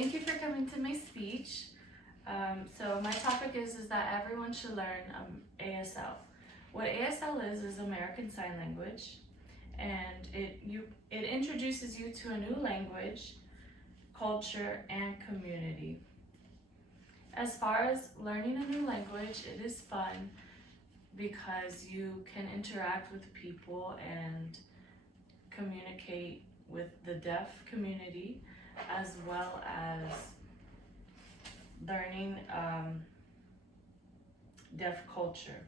Thank you for coming to my speech. So my topic is that everyone should learn ASL. What ASL is American Sign Language, and it introduces you to a new language, culture, and community. As far as learning a new language, it is fun because you can interact with people and communicate with the deaf community, as well as learning deaf culture.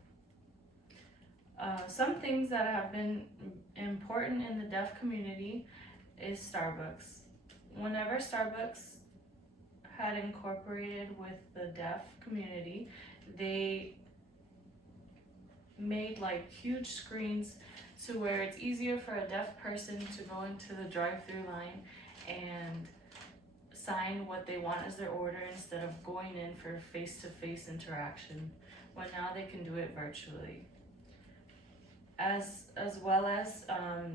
Some things that have been important in the deaf community is Starbucks. Whenever Starbucks had incorporated with the deaf community, they made like huge screens to where it's easier for a deaf person to go into the drive-through line and sign what they want as their order instead of going in for face-to-face interaction, when now they can do it virtually. As well as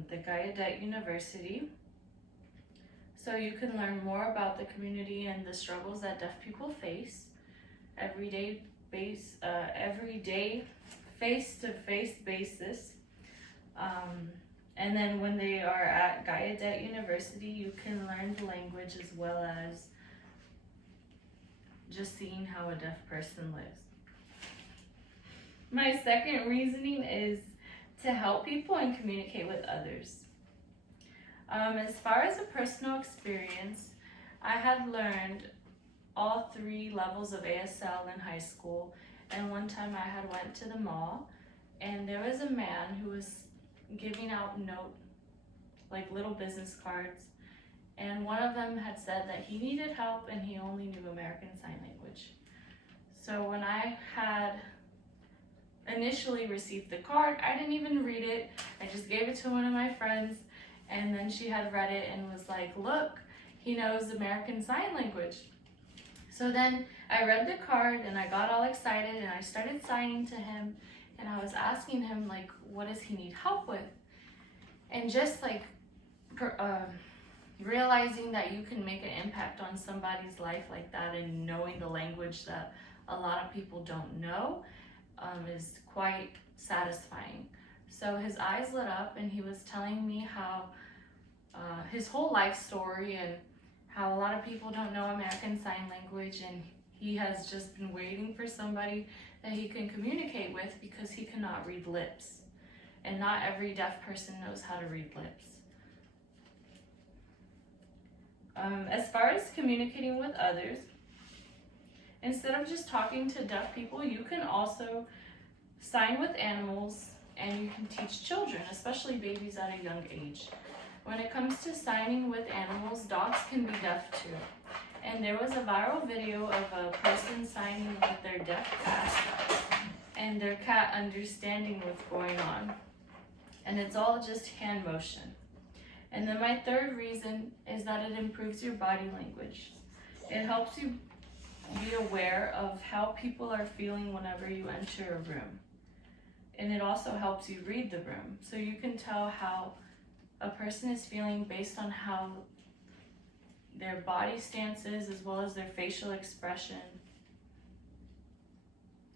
the Gallaudet University, so you can learn more about the community and the struggles that deaf people face everyday face-to-face basis. And then when they are at Gallaudet University, you can learn the language as well as just seeing how a deaf person lives. My second reasoning is to help people and communicate with others. As far as a personal experience, I had learned all 3 levels of ASL in high school, and one time I had went to the mall and there was a man who was giving out like little business cards, and one of them had said that he needed help and he only knew American Sign Language. So when I had initially received the card, I didn't even read it. I just gave it to one of my friends, and then she had read it and was like, look, he knows American Sign Language. So then I read the card and I got all excited and I started signing to him, and I was asking him, like, what does he need help with? And just like realizing that you can make an impact on somebody's life like that, and knowing the language that a lot of people don't know is quite satisfying. So his eyes lit up and he was telling me how his whole life story and how a lot of people don't know American Sign Language, and he has just been waiting for somebody that he can communicate with because he cannot read lips. And not every deaf person knows how to read lips. As far as communicating with others, instead of just talking to deaf people, you can also sign with animals, and you can teach children, especially babies at a young age. When it comes to signing with animals, dogs can be deaf too. And there was a viral video of a person signing with their deaf cat, and their cat understanding what's going on. And it's all just hand motion. And then my third reason is that it improves your body language. It helps you be aware of how people are feeling whenever you enter a room. And it also helps you read the room, so you can tell how a person is feeling based on how their body stance is, as well as their facial expression.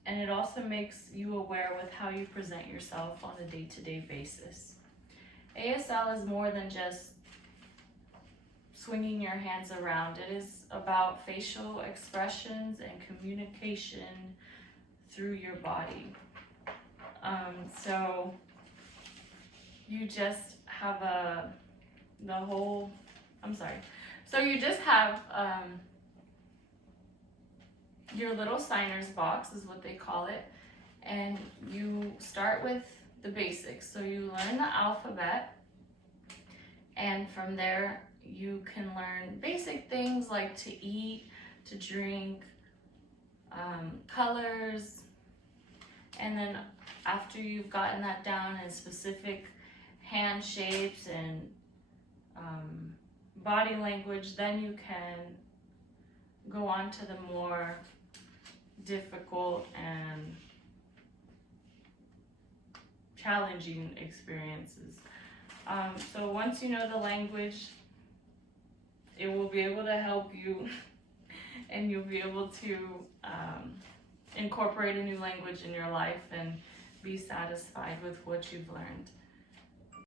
And it also makes you aware with how you present yourself on a day-to-day basis. ASL is more than just swinging your hands around. It is about facial expressions and communication through your body. So you just have So you just have your little signer's box is what they call it, and you start with the basics. So you learn the alphabet, and from there you can learn basic things like to eat, to drink, colors, and then after you've gotten that down in specific hand shapes and body language, then you can go on to the more difficult and challenging experiences. So once you know the language, it will be able to help you and you'll be able to incorporate a new language in your life and be satisfied with what you've learned.